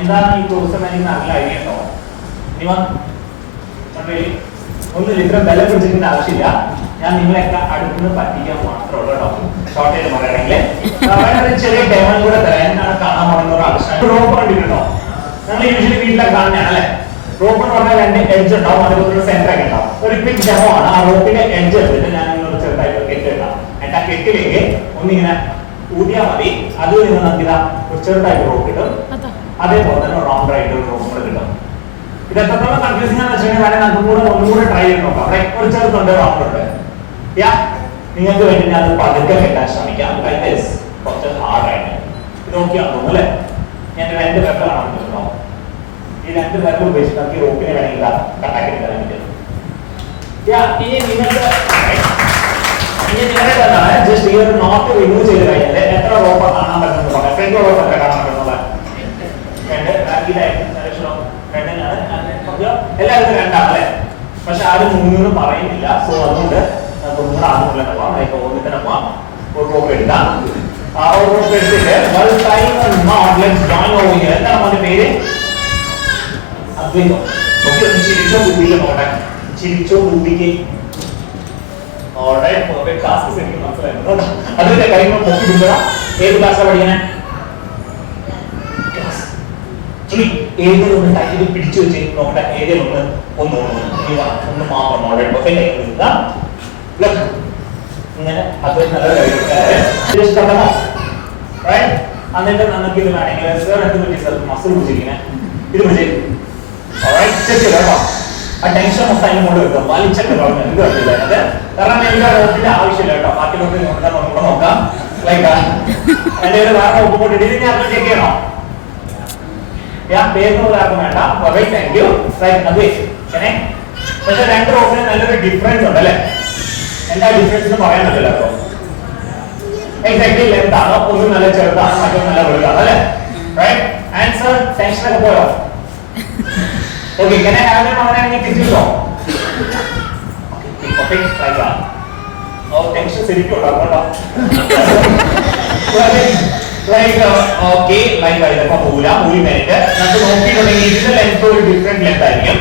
എന്താണ് ഈ കോഴ്സ് എന്ന് എനിക്ക് നല്ല ഐഡിയ ഉണ്ടോ? ഒന്നും ഇത്ര ബലം പിടിച്ചിട്ട് ആവശ്യമില്ല. ഞാൻ നിങ്ങളെയൊക്കെ അടുത്തുനിന്ന് പറ്റിക്കാൻ മാത്രമേ ഉള്ളൂ കേട്ടോ. ഷോർട്ട് ആയിട്ട് പറയുകയാണെങ്കിൽ ചെറിയ ഡെമോ കൂടെ തരാം. എന്താണ് കാണാൻ പോകുന്ന ഒരു ആവശ്യം. റോപ്പ് കണ്ടിട്ടുണ്ടോ? നമ്മൾ യൂഷ്വലി വീട്ടിലൊക്കെ കാണുന്നതാണ് അല്ലേ? റോപ്പ് എന്ന് പറഞ്ഞാൽ രണ്ട് എഡ്ജ് ഉണ്ടാവും, അതുപോലെ സെന്റർ ഒക്കെ ഉണ്ടാവും. ഒരു ക്വിക്ക് ഡെമോ ആണ്. ആ റോപ്പിന്റെ എഡ്ജ് എടുത്തിട്ട് ഞാൻ നിങ്ങളോട് ചെറുതായിട്ട് കെട്ടിടാം. എന്നിട്ട് ആ കെട്ടിലേക്ക് ഒന്നിങ്ങനെ ഊതിയാൽ മതി. അത് നിങ്ങൾ നമുക്ക് ഒരു ചെറുതായിട്ട് റോപ്പ് കിട്ടും. അതേപോലെ തന്നെ റൗണ്ട് ആയിട്ട് ഒരു റോപ്പ് കൂടെ കിട്ടും. ഇത് എത്രത്തോളം കൺഫ്യൂസിംഗ് ആണെന്ന് വെച്ചിട്ടുണ്ടെങ്കിൽ നമുക്ക് കൂടെ ഒന്നുകൂടെ ട്രൈ ചെയ്ത് നോക്കാം. അവിടെ ഒരു ചെറുതുണ്ട്, റൗണ്ട് ഉണ്ട്. നിങ്ങൾക്ക് വേണ്ടി ഞാൻ അത് പതുക്കെ കെട്ടാൻ ശ്രമിക്കാം. കുറച്ച് ഹാർഡായിട്ട് ഇത് നോക്കിയാൽ തോന്നുന്നു അല്ലേ? ഞാൻ രണ്ട് പേർക്ക് കാണാൻ പറ്റുന്നുണ്ടോ? ഈ രണ്ട് പേർക്ക് ഉപയോഗിച്ച് നമുക്ക് ഈ റോപ്പിനെ വേണമെങ്കിൽ കട്ടാക്കി തരാൻ പറ്റും. ഇനി നിങ്ങളുടെ എന്താണ് ജസ്റ്റ് ഈ ഒരു നോട്ട് റിമൂവ് ചെയ്ത് കഴിഞ്ഞാൽ എത്ര റോപ്പ് കാണാൻ പറ്റുന്നത് പറയാം. ഫ്രണ്ട് റോപ്പ് എത്ര കാണാൻ പറ്റുന്നത്? രണ്ട് എല്ലാവരും രണ്ടാണ് അല്ലേ? പക്ഷെ ആരും മൂന്നൊന്നും പറയുന്നില്ല. സോ അതുകൊണ്ട് നമുക്ക് മൂന്ന് ആദ്യം പോവാം. ഇപ്പൊ ഒന്നിട്ട് പോവാം. ഒരു റോപ്പ് എടുക്കാം. ആ ഒരു റോപ്പ് എടുത്തിട്ട് എന്താണ് അവന്റെ പേര്? അദ്വൈതം. ഓക്കെ, ഒന്ന് ചിരിച്ചോ ബുദ്ധിക്ക് നോട്ടെ. ചിരിച്ചോ ബുദ്ധിക്ക്. ക്ലാസ് എനിക്ക് മനസ്സിലായിരുന്നു. അതിന്റെ കാര്യങ്ങൾ പൊക്കി പിടിച്ചതാ. ഏത് ക്ലാസ്സിലാണ് പഠിക്കണേ? ഏതൊരു ഒന്ന് ടൈറ്റിൽ പിടിച്ചു വെച്ച് നോക്കട്ടെ. ഏതൊരു ഒന്ന് മാത്രം ഇങ്ങനെ അത് നല്ല എന്നിട്ട് നമുക്ക് ഇത് വേണമെങ്കിൽ മസിൽ പിടിച്ചിരിക്കണേ. ഇത് പിടിച്ചേ കേട്ടോ. ആ ടെൻഷൻ മൊത്തം അതിന് കൊണ്ട് വെക്കും. വലിച്ചൊക്കെ പറഞ്ഞു എന്ത് പറ്റില്ല. അത് കാരണം എനിക്ക് ആ റോപ്പിന്റെ ആവശ്യമില്ല കേട്ടോ. ബാക്കി റോപ്പിൽ നമുക്ക് നോക്കാം. ലൈക്ക് എന്റെ ഒരു വേറെ റോപ്പ് കൊണ്ടിട്ട് ഇത് ഞാൻ ചെക്ക് ചെയ്യണോ? പേരിന് ഒരാൾക്കും വേണ്ട. Thank you. പക്ഷെ രണ്ട് റോപ്പിന് നല്ലൊരു ഡിഫറൻസ് ഉണ്ട് അല്ലേ? എന്താ ഡിഫറൻസ് എന്ന് പറയാൻ പറ്റില്ല. അപ്പൊ എക്സാക്ട്ലി ലെങ്ത് ആണോ? ഒന്ന് നല്ല ചെറുതാണ്, മറ്റൊന്ന് നല്ല വലുതാണ് അല്ലേ? ആൻസർ ടെൻഷൻ ഒക്കെ പോയോ? ഓക്കെ, ടെൻഷൻ ശരിക്കും ഉണ്ടാവും കേട്ടോ. നമുക്ക് നോക്കിയിട്ടുണ്ടെങ്കിൽ ഇതിന്റെ ലെങ്ത് ഒരു ഡിഫറെന്റ് ലെങ്ത് ആയിരിക്കും.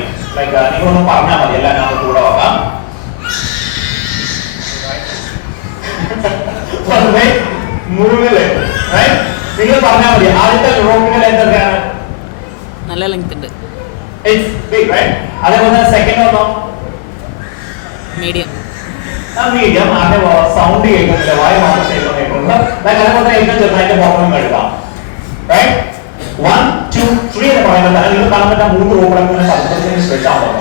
നിങ്ങളൊന്നും പറഞ്ഞാൽ മതി, എല്ലാം നമുക്ക് കൂടെ നോക്കാം. മുഴുവൻ നിങ്ങൾ പറഞ്ഞാൽ മതി. ആദ്യത്തെ റോപ്പിന്റെ ലെങ്ത് എത്രയാണ്? നല്ല ലെങ്ത് ഉണ്ട്. അതേപോലെ സെക്കൻഡ് ഒന്നോ? മീഡിയം. മീഡിയം. ആദ്യം സൗണ്ട് കേൾക്കുന്നില്ല, വായു മാത്രം ശേഷം കേൾക്കുന്നത്. അതേപോലെ ഏറ്റവും ചെറുതായിട്ട് പുറത്തുനിന്ന് എടുക്കാം. 1, 2, 3 എന്ന് പറയുന്നത് നിങ്ങൾ കാണാൻ പറ്റുന്ന മൂന്ന് റോപ്പുകളൊക്കെ പരസ്പരത്തിന് സ്ട്രെച്ച് ആവാം.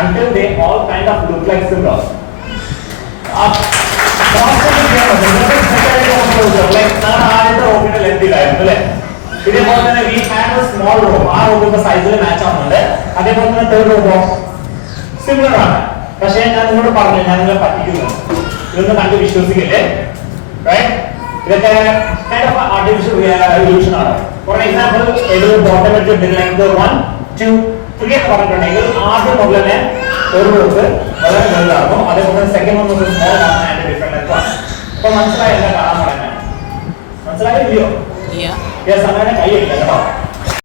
Until they all kind of look like similar. ആദ്യത്തെ റോപ്പിന്റെ ലെങ്ത് ഇതായിരുന്നു അല്ലേ? ഇതേപോലെ തന്നെ we had a small rope. ആ റോപ്പിന്റെ സൈസിൽ മാച്ച് ആവുന്നുണ്ട്. അതേപോലെ തന്നെ തേർഡ് റോപ്പോ സിമിലർ ആണ്. പക്ഷേ ഞാൻ നിങ്ങളോട് പറഞ്ഞു, ഞാൻ നിങ്ങളെ പറ്റിക്കുന്നു. ഇതൊന്നും കണ്ട് വിശ്വസിക്കില്ലേ? ഇതൊക്കെ kind of artificial illusion ആണ്. ഫോർ എക്സാമ്പിൾ ഏതൊരു ബോട്ടം വെച്ചിട്ട് ലെങ്ത് 1, 2, 3 എന്ന് പറഞ്ഞിട്ടുണ്ടെങ്കിൽ ആദ്യം മുതൽ തന്നെ ഒരു റോപ്പ് വളരെ വലുതാകും. അതേപോലെ സെക്കൻഡ് വൺ ഒരു സ്മോൾ ആണ്, ഡിഫറെന്റ് ലെങ്ത് ആണ്. അപ്പൊ മനസ്സിലായി എന്താ കാണാൻ പറയുന്നത്? മനസ്സിലായില്ലയോ? അങ്ങനെ കൈ അടിക്കാം കേട്ടോ.